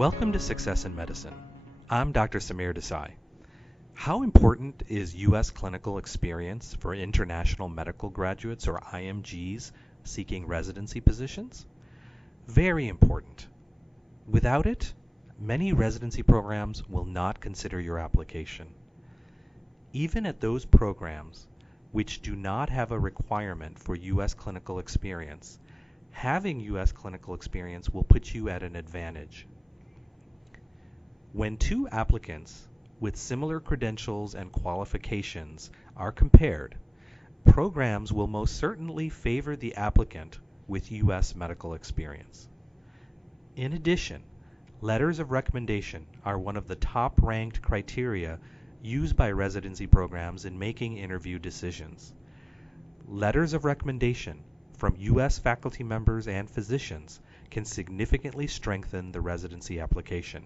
Welcome to Success in Medicine. I'm Dr. Samir Desai. How important is U.S. clinical experience for international medical graduates or IMGs seeking residency positions? Very important. Without it, many residency programs will not consider your application. Even at those programs which do not have a requirement for U.S. clinical experience, having U.S. clinical experience will put you at an advantage. When two applicants with similar credentials and qualifications are compared, programs will most certainly favor the applicant with U.S. medical experience. In addition, letters of recommendation are one of the top-ranked criteria used by residency programs in making interview decisions. Letters of recommendation from U.S. faculty members and physicians can significantly strengthen the residency application.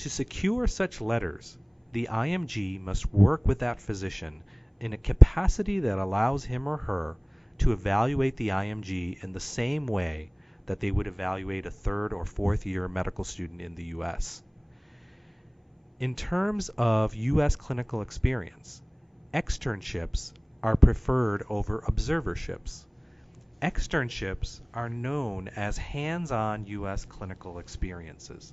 To secure such letters, the IMG must work with that physician in a capacity that allows him or her to evaluate the IMG in the same way that they would evaluate a third or fourth year medical student in the U.S. In terms of U.S. clinical experience, externships are preferred over observerships. Externships are known as hands-on U.S. clinical experiences.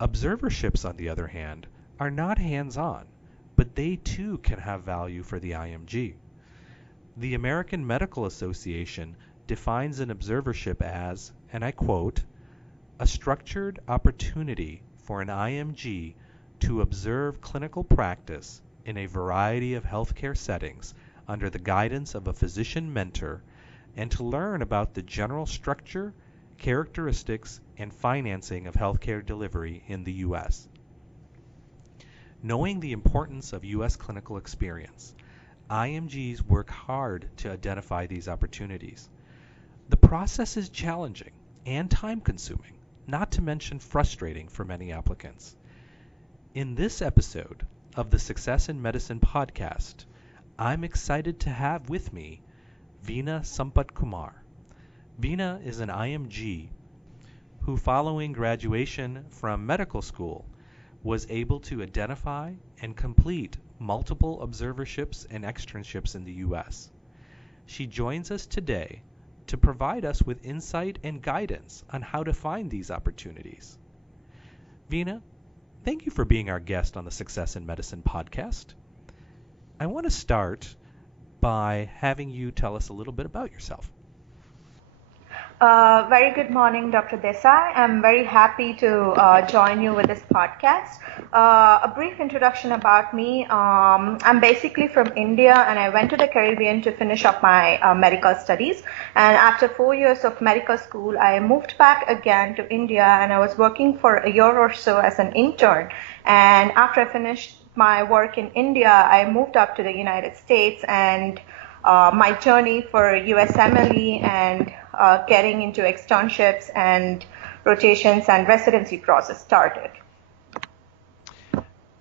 Observerships, on the other hand, are not hands-on, but they too can have value for the IMG. The American Medical Association defines an observership as, and I quote, a structured opportunity for an IMG to observe clinical practice in a variety of healthcare settings under the guidance of a physician mentor and to learn about the general structure, characteristics, and financing of healthcare delivery in the U.S. Knowing the importance of U.S. clinical experience, IMGs work hard to identify these opportunities. The process is challenging and time-consuming, not to mention frustrating for many applicants. In this episode of the Success in Medicine podcast, I'm excited to have with me Veena Sampatkumar. Veena is an IMG who, following graduation from medical school, was able to identify and complete multiple observerships and externships in the U.S. She joins us today to provide us with insight and guidance on how to find these opportunities. Veena, thank you for being our guest on the Success in Medicine podcast. I want to start by having you tell us a little bit about yourself. Very good morning, Dr. Desai. I'm very happy to join you with this podcast. A brief introduction about me. I'm basically from India and I went to the Caribbean to finish up my medical studies. And after 4 years of medical school, I moved back again to India and I was working for a year or so as an intern. And after I finished my work in India, I moved up to the United States and my journey for USMLE and getting into externships and rotations and residency process started.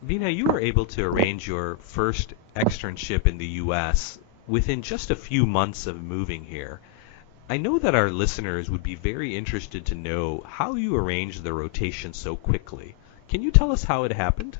Veena, you were able to arrange your first externship in the U.S. within just a few months of moving here. I know that our listeners would be very interested to know how you arranged the rotation so quickly. Can you tell us how it happened?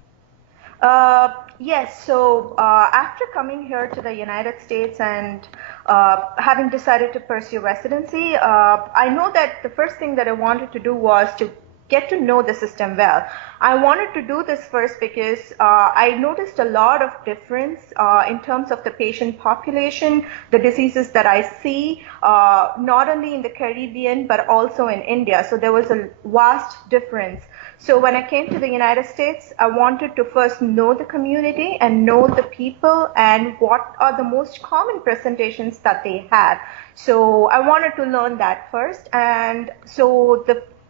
Yes, so after coming here to the United States and having decided to pursue residency, I know that the first thing that I wanted to do was to get to know the system well. I wanted to do this first because I noticed a lot of difference in terms of the patient population, the diseases that I see, not only in the Caribbean but also in India. So there was a vast difference. So when I came to the United States, I wanted to first know the community and know the people and what are the most common presentations that they had. So I wanted to learn that first. And so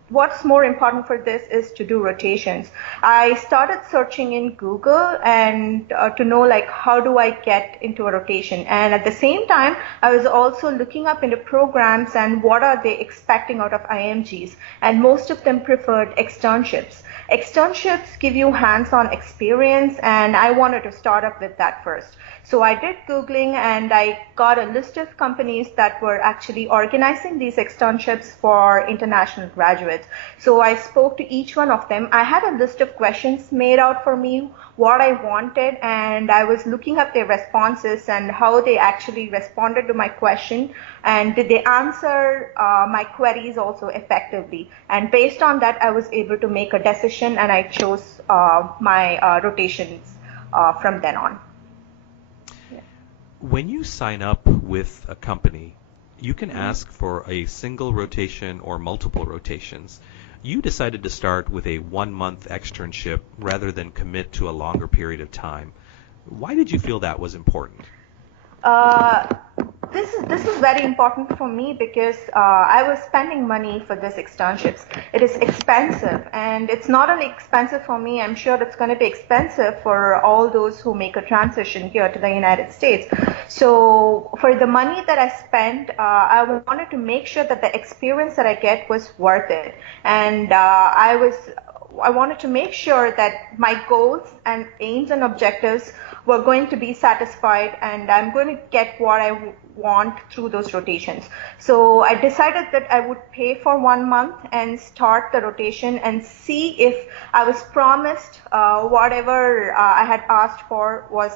what's more important for this is to do rotations. I started searching in Google and to know like how do I get into a rotation. And at the same time, I was also looking up into programs and what are they expecting out of IMGs. And most of them preferred externships. Externships give you hands-on experience and I wanted to start up with that first. So I did Googling and I got a list of companies that were actually organizing these externships for international graduates. graduates. So I spoke to each one of them. I had a list of questions made out for me, what I wanted, and I was looking up their responses and how they actually responded to my question, and did they answer my queries also effectively. And based on that, I was able to make a decision, and I chose my rotations from then on. Yeah. When you sign up with a company, you can ask for a single rotation or multiple rotations. You decided to start with a 1-month externship rather than commit to a longer period of time. Why did you feel that was important? This is very important for me because I was spending money for this externships. It is expensive, and it's not only expensive for me, I'm sure it's going to be expensive for all those who make a transition here to the United States. So for the money that I spent, I wanted to make sure that the experience that I get was worth it. And I wanted to make sure that my goals and aims and objectives were going to be satisfied, and I'm going to get what I want through those rotations. So I decided that I would pay for 1 month and start the rotation and see if I was promised whatever I had asked for was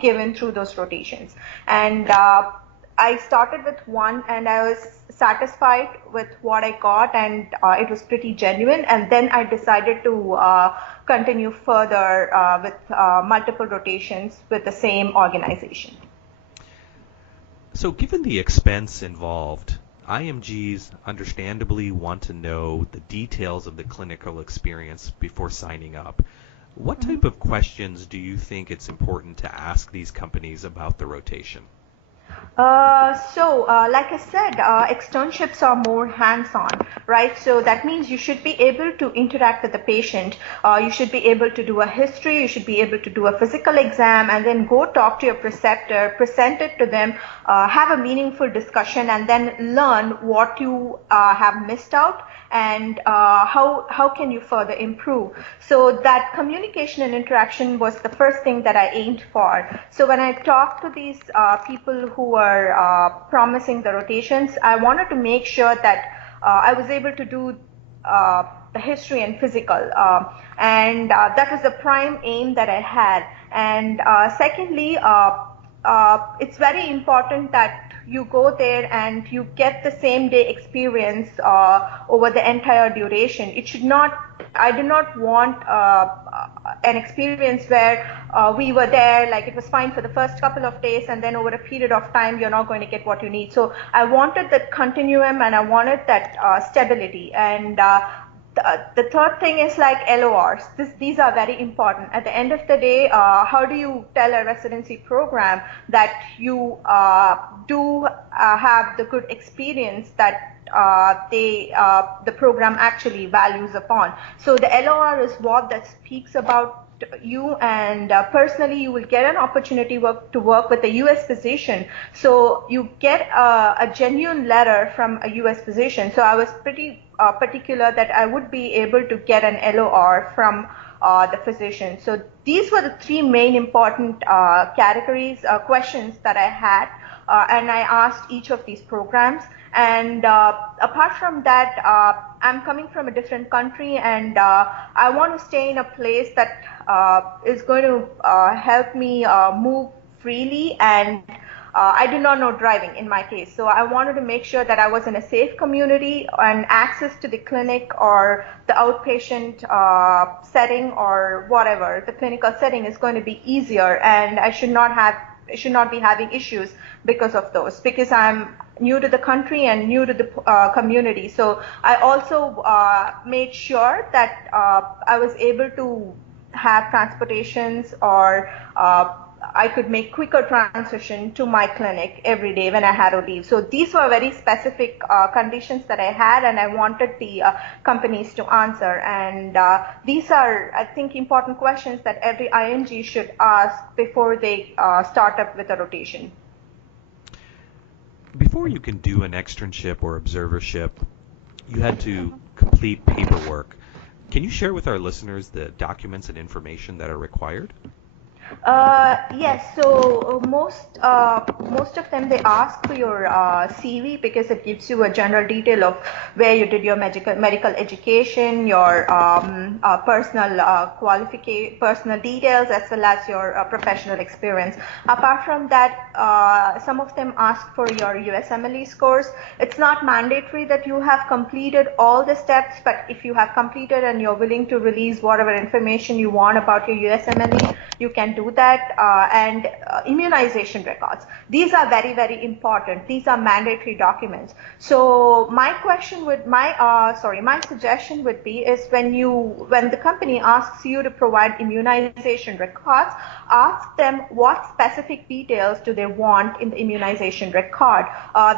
given through those rotations. And I started with one, and I was satisfied with what I got, and it was pretty genuine. And then I decided to continue further with multiple rotations with the same organization. So given the expense involved, IMGs understandably want to know the details of the clinical experience before signing up. What type of questions do you think it's important to ask these companies about the rotation? Like I said, externships are more hands-on, right? So that means you should be able to interact with the patient. You should be able to do a history. You should be able to do a physical exam, and then go talk to your preceptor, present it to them, have a meaningful discussion, and then learn what you have missed out and how can you further improve. So that communication and interaction was the first thing that I aimed for. So when I talked to these people who were promising the rotations, I wanted to make sure that I was able to do the history and physical, and that was the prime aim that I had. And secondly, it's very important that you go there and you get the same day experience over the entire duration. It should not, I do not want an experience where we were there, like it was fine for the first couple of days, and then over a period of time you're not going to get what you need. So I wanted that continuum, and I wanted that stability. And the third thing is like LORs. These are very important. At the end of the day, how do you tell a residency program that you do have the good experience that the program actually values upon? So the LOR is what that speaks about you, and personally you will get an opportunity to work with a US physician. So you get a genuine letter from a US physician. So I was pretty particular that I would be able to get an LOR from the physician. So these were the three main important questions that I had, and I asked each of these programs. And apart from that, I'm coming from a different country, and I want to stay in a place that is going to help me move freely, and I do not know driving in my case. So I wanted to make sure that I was in a safe community, and access to the clinic or the outpatient setting or whatever, the clinical setting is going to be easier, and I should not be having issues because of those, because I'm new to the country and new to the community. So I also made sure that I was able to have transportations, or I could make quicker transition to my clinic every day when I had to leave. So these were very specific conditions that I had, and I wanted the companies to answer. And these are, I think, important questions that every IMG should ask before they start up with a rotation. Before you can do an externship or observership, you had to complete paperwork. Can you share with our listeners the documents and information that are required? Yes, so most of them, they ask for your CV because it gives you a general detail of where you did your medical education, your personal personal details, as well as your professional experience. Apart from that, some of them ask for your USMLE scores. It's not mandatory that you have completed all the steps, but if you have completed and you're willing to release whatever information you want about your USMLE, you can do that. And immunization records. These are very, very important. These are mandatory documents. So my suggestion would be is when the company asks you to provide immunization records, ask them what specific details do they want in the immunization record.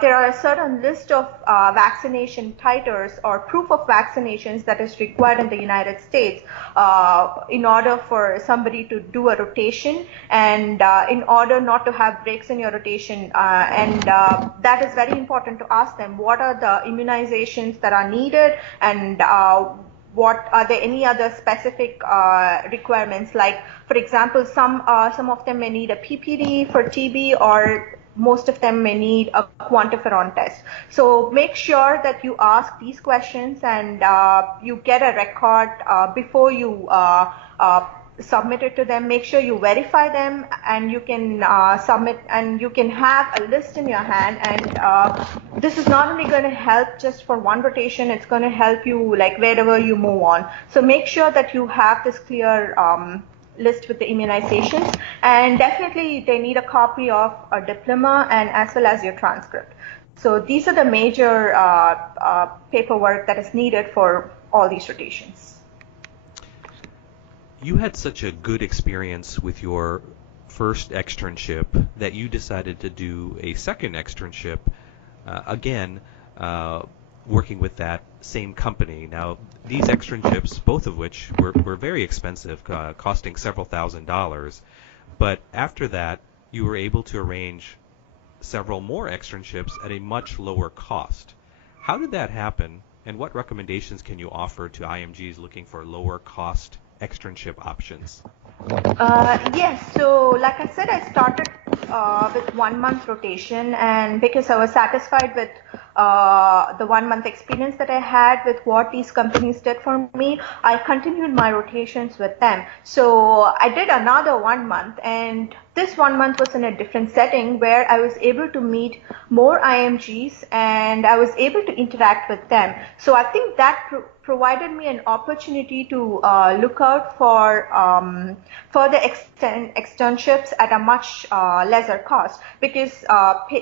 There are a certain list of vaccination titers or proof of vaccinations that is required in the United States in order for somebody to do a rotation, and in order not to have breaks in your rotation, and that is very important to ask them what are the immunizations that are needed, and what are there any other specific requirements, like for example some of them may need a PPD for TB, or most of them may need a quantiferon test. So make sure that you ask these questions and you get a record before you submit it to them. Make sure you verify them, and you can submit, and you can have a list in your hand. And this is not only going to help just for one rotation, it's going to help you like wherever you move on. So make sure that you have this clear list with the immunizations, and definitely they need a copy of a diploma and as well as your transcript. So these are the major paperwork that is needed for all these rotations. You had such a good experience with your first externship that you decided to do a second externship, again, working with that same company. Now, these externships, both of which were very expensive, costing several $1,000s, but after that, you were able to arrange several more externships at a much lower cost. How did that happen, and what recommendations can you offer to IMGs looking for lower cost externship options? Yes, so like I said, I started with 1 month rotation, and because I was satisfied with the 1 month experience that I had with what these companies did for me, I continued my rotations with them. So I did another 1 month, and this 1 month was in a different setting where I was able to meet more IMGs and I was able to interact with them. So I think that provided me an opportunity to look out for further externships at a much lesser cost, because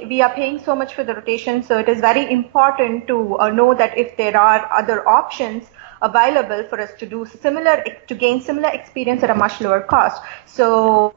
we are paying so much for the rotation. So it is very important to know that if there are other options available for us to do to gain similar experience at a much lower cost. So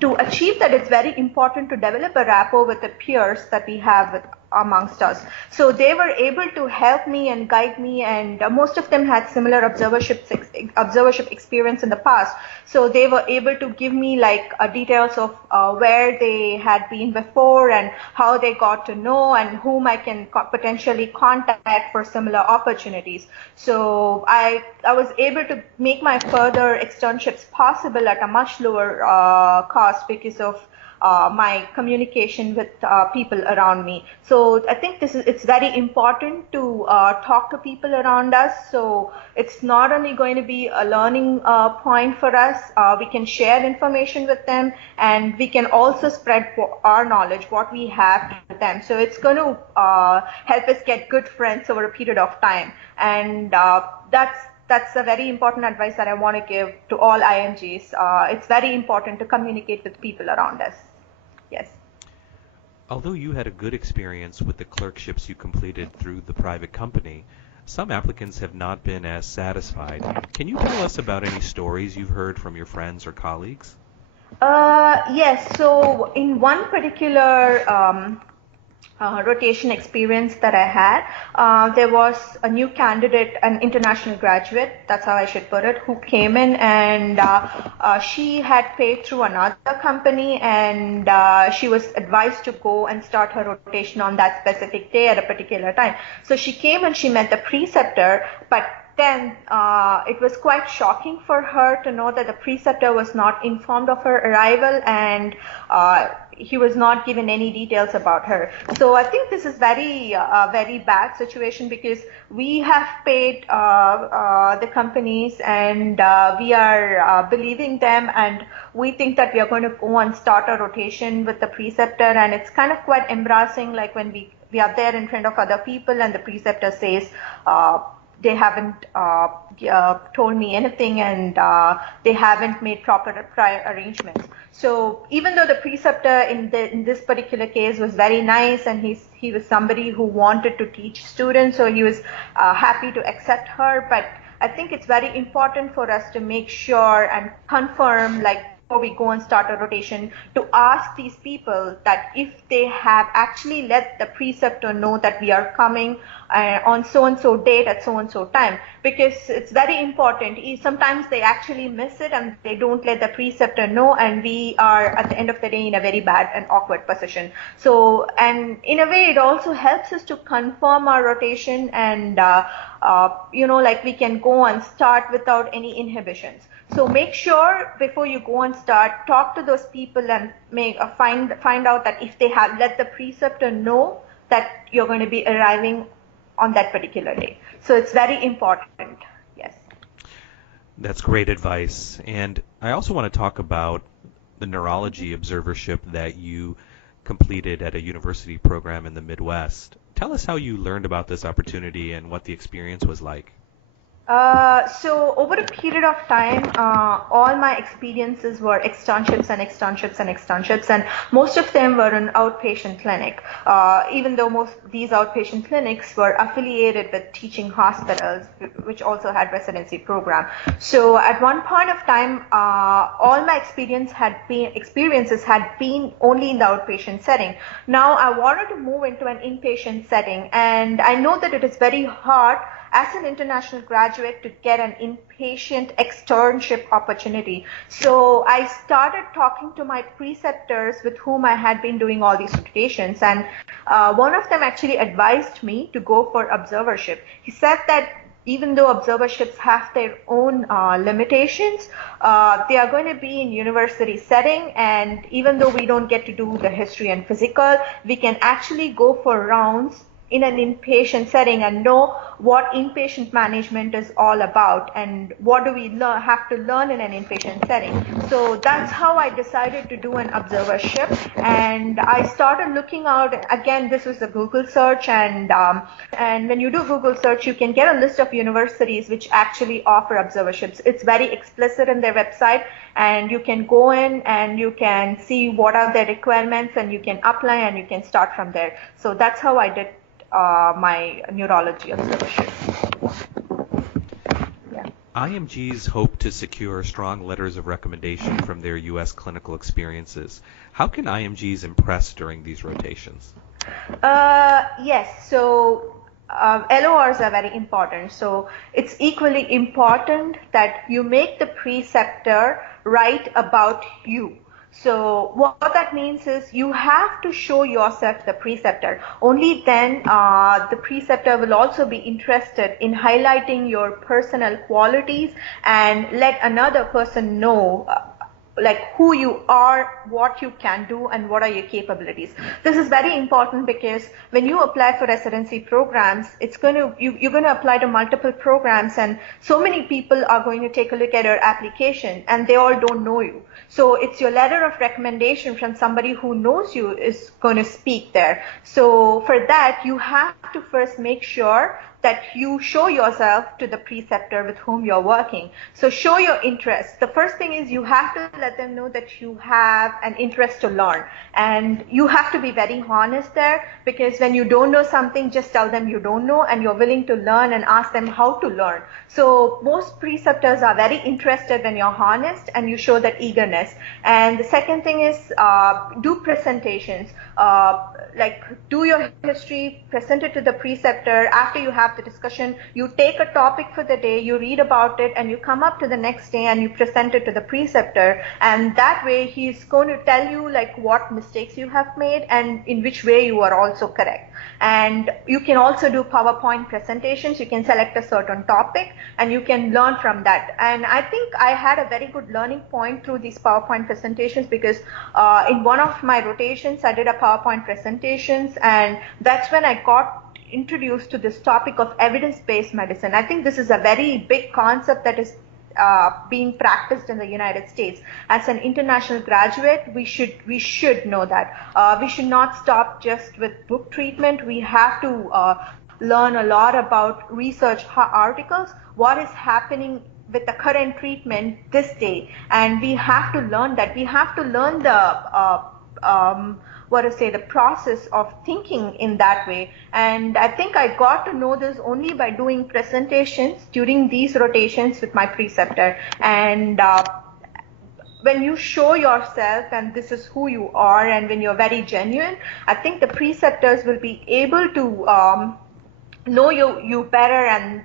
to achieve that, it's very important to develop a rapport with the peers that we have amongst us. So they were able to help me and guide me, and most of them had similar observership experience in the past. So they were able to give me like details of where they had been before and how they got to know and whom I can potentially contact for similar opportunities. So I was able to make my further externships possible at a much lower cost because of my communication with people around me. So I think it's very important to talk to people around us. So it's not only going to be a learning point for us, we can share information with them, and we can also spread our knowledge, what we have to them. So it's going to help us get good friends over a period of time. And that's a very important advice that I want to give to all IMGs. It's very important to communicate with people around us. Yes. Although you had a good experience with the clerkships you completed through the private company, some applicants have not been as satisfied. Can you tell us about any stories you've heard from your friends or colleagues? Yes. So in one particular rotation experience that I had, there was a new candidate, an international graduate, that's how I should put it, who came in, and she had paid through another company, and she was advised to go and start her rotation on that specific day at a particular time. So she came and she met the preceptor, but then it was quite shocking for her to know that the preceptor was not informed of her arrival, and he was not given any details about her. So I think this is very bad situation, because we have paid the companies, and we are believing them, and we think that we are going to go and start a rotation with the preceptor, and it's kind of quite embarrassing, like when we are there in front of other people and the preceptor says they haven't told me anything, and they haven't made proper prior arrangements. So even though the preceptor in this particular case was very nice, and he was somebody who wanted to teach students, so he was happy to accept her, but I think it's very important for us to make sure and confirm, like before we go and start a rotation, to ask these people that if they have actually let the preceptor know that we are coming on so-and-so date at so-and-so time, because it's very important. Sometimes they actually miss it and they don't let the preceptor know, and we are at the end of the day in a very bad and awkward position. So, and in a way it also helps us to confirm our rotation, and like we can go and start without any inhibitions. So make sure before you go and start, talk to those people and find out that if they have let the preceptor know that you're going to be arriving on that particular day. So it's very important. Yes. That's great advice. And I also want to talk about the Neurology Observership that you completed at a university program in the Midwest. Tell us how you learned about this opportunity and what the experience was like. So over a period of time, all my experiences were externships and externships and externships, and most of them were in outpatient clinic, even though most of these outpatient clinics were affiliated with teaching hospitals, which also had residency program. So at one point of time, all my experiences had been only in the outpatient setting. Now I wanted to move into an inpatient setting, and I know that it is very hard as an international graduate to get an inpatient externship opportunity. So I started talking to my preceptors with whom I had been doing all these rotations, and one of them actually advised me to go for observership. He said that even though observerships have their own limitations, they are going to be in university setting, and even though we don't get to do the history and physical, we can actually go for rounds in an inpatient setting and know what inpatient management is all about and what do we have to learn in an inpatient setting. So that's how I decided to do an observership, and I started looking out. Again, this was a Google search, and when you do Google search, you can get a list of universities which actually offer observerships. It's very explicit in their website, and you can go in and you can see what are their requirements, and you can apply and you can start from there. So that's how I did my neurology observership. Yeah. IMGs hope to secure strong letters of recommendation from their U.S. clinical experiences. How can IMGs impress during these rotations? Yes, so LORs are very important. So it's equally important that you make the preceptor write about you. So what that means is you have to show yourself the preceptor. Only then the preceptor will also be interested in highlighting your personal qualities and let another person know like who you are, what you can do, and what are your capabilities. This is very important because when you apply for residency programs, you're going to apply to multiple programs, and so many people are going to take a look at your application and they all don't know you. So it's your letter of recommendation from somebody who knows you is going to speak there. So for that, you have to first make sure that you show yourself to the preceptor with whom you're working. So show your interest. The first thing is you have to let them know that you have an interest to learn. And you have to be very honest there, because when you don't know something, just tell them you don't know and you're willing to learn and ask them how to learn. So most preceptors are very interested when you're honest and you show that eagerness. And the second thing is do presentations. like do your history, present it to the preceptor. After you have the discussion, you take a topic for the day, you read about it, and you come up to the next day and you present it to the preceptor. And that way he's going to tell you like what mistakes you have made and in which way you are also correct. And you can also do PowerPoint presentations. You can select a certain topic and you can learn from that. And I think I had a very good learning point through these PowerPoint presentations, because in one of my rotations I did a PowerPoint presentations, and that's when I got introduced to this topic of evidence-based medicine. I think this is a very big concept that is being practiced in the United States. As an international graduate, we should know that. We should not stop just with book treatment. We have to learn a lot about research articles, what is happening with the current treatment this day, and we have to learn that. We have to learn the process of thinking in that way. And I think I got to know this only by doing presentations during these rotations with my preceptor. And when you show yourself and this is who you are, and when you're very genuine, I think the preceptors will be able to know you better, and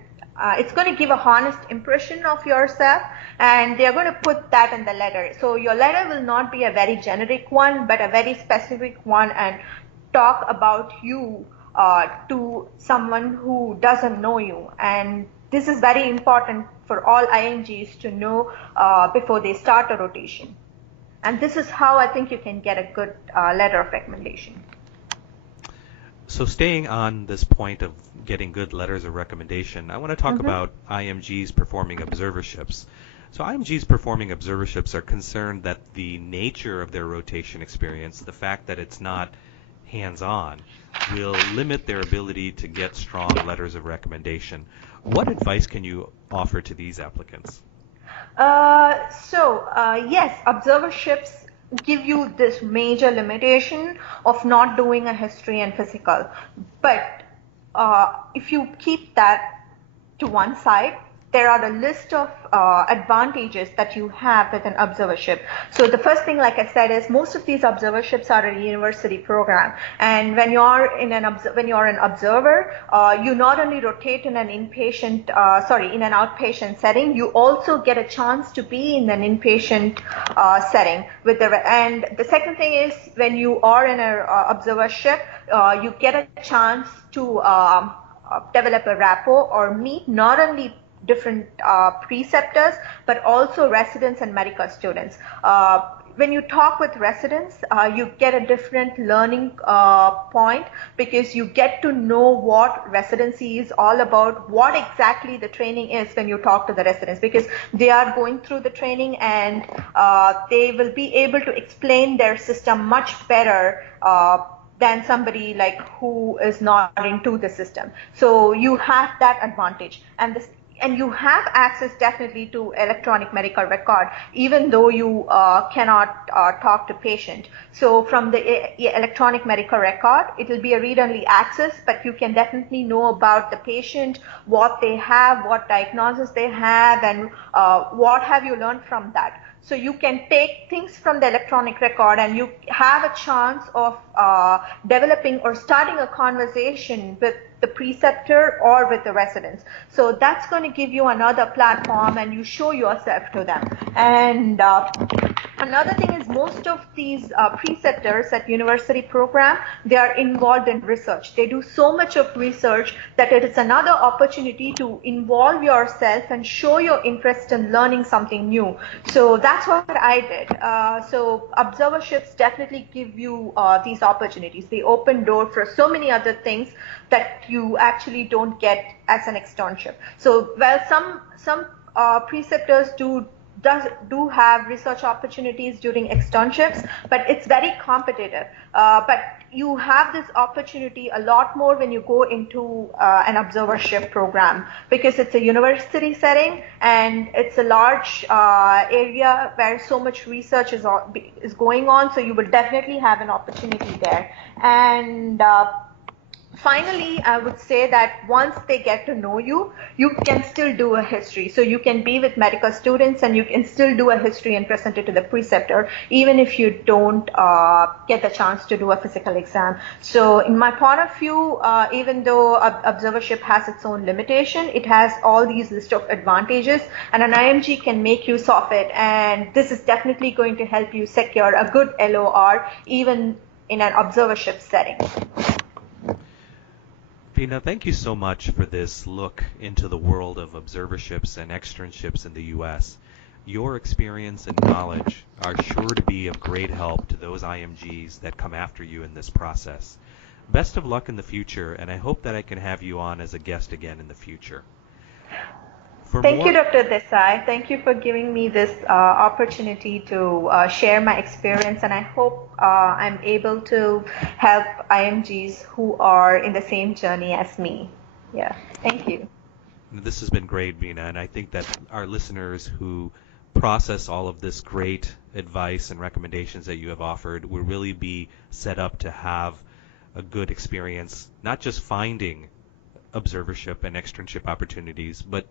it's going to give a honest impression of yourself, and they're going to put that in the letter. So your letter will not be a very generic one, but a very specific one, and talk about you to someone who doesn't know you. And this is very important for all IMGs to know before they start a rotation. And this is how I think you can get a good letter of recommendation. So staying on this point of getting good letters of recommendation, I want to talk about IMGs performing observerships. So IMGs performing observerships are concerned that the nature of their rotation experience, the fact that it's not hands-on, will limit their ability to get strong letters of recommendation. What advice can you offer to these applicants? Yes, observerships give you this major limitation of not doing a history and physical. But if you keep that to one side, there are a list of advantages that you have with an observership. So the first thing, like I said, is most of these observerships are a university program. And when you're an observer, you not only rotate in an in an outpatient setting, you also get a chance to be in an inpatient setting. And the second thing is, when you are in an observership, you get a chance to develop a rapport or meet not only different preceptors, but also residents and medical students. When you talk with residents, you get a different learning point, because you get to know what residency is all about, what exactly the training is when you talk to the residents, because they are going through the training, and they will be able to explain their system much better than somebody like who is not into the system. So you have that advantage. And you have access definitely to electronic medical record, even though you cannot talk to patient. So from the electronic medical record, it will be a read-only access, but you can definitely know about the patient, what they have, what diagnosis they have, and what have you learned from that. So you can take things from the electronic record, and you have a chance of developing or starting a conversation with the preceptor or with the residents. So that's going to give you another platform, and you show yourself to them. And another thing is, most of these preceptors at university program, they are involved in research. They do so much of research that it is another opportunity to involve yourself and show your interest in learning something new. So that's what I did. So observerships definitely give you these opportunities. They open door for so many other things that you actually don't get as an externship. So while some preceptors do have research opportunities during externships, but it's very competitive. But you have this opportunity a lot more when you go into an observership program, because it's a university setting and it's a large area where so much research is going on. So you will definitely have an opportunity there. And Finally, I would say that once they get to know you, you can still do a history. So you can be with medical students and you can still do a history and present it to the preceptor, even if you don't get the chance to do a physical exam. So in my point of view, even though observership has its own limitation, it has all these list of advantages, and an IMG can make use of it. And this is definitely going to help you secure a good LOR, even in an observership setting. Veena, thank you so much for this look into the world of observerships and externships in the U.S. Your experience and knowledge are sure to be of great help to those IMGs that come after you in this process. Best of luck in the future, and I hope that I can have you on as a guest again in the future. Thank you, Dr. Desai. Thank you for giving me this opportunity to share my experience, and I hope I'm able to help IMGs who are in the same journey as me. Yeah, thank you. This has been great, Veena, and I think that our listeners who process all of this great advice and recommendations that you have offered will really be set up to have a good experience, not just finding observership and externship opportunities, but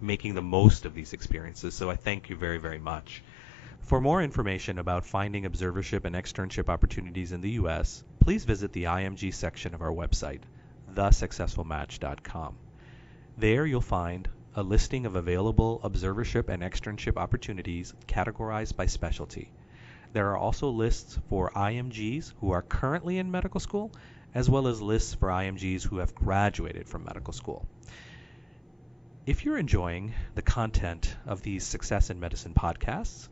making the most of these experiences. So I thank you very, very much. For more information about finding observership and externship opportunities in the U.S., please visit the IMG section of our website, thesuccessfulmatch.com. There you'll find a listing of available observership and externship opportunities categorized by specialty. There are also lists for IMGs who are currently in medical school, as well as lists for IMGs who have graduated from medical school. If you're enjoying the content of these Success in Medicine podcasts,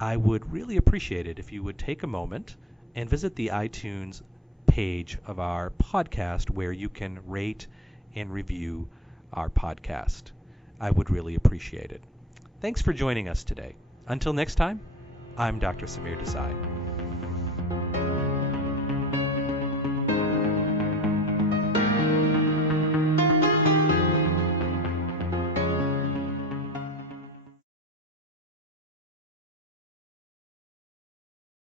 I would really appreciate it if you would take a moment and visit the iTunes page of our podcast where you can rate and review our podcast. I would really appreciate it. Thanks for joining us today. Until next time, I'm Dr. Samir Desai.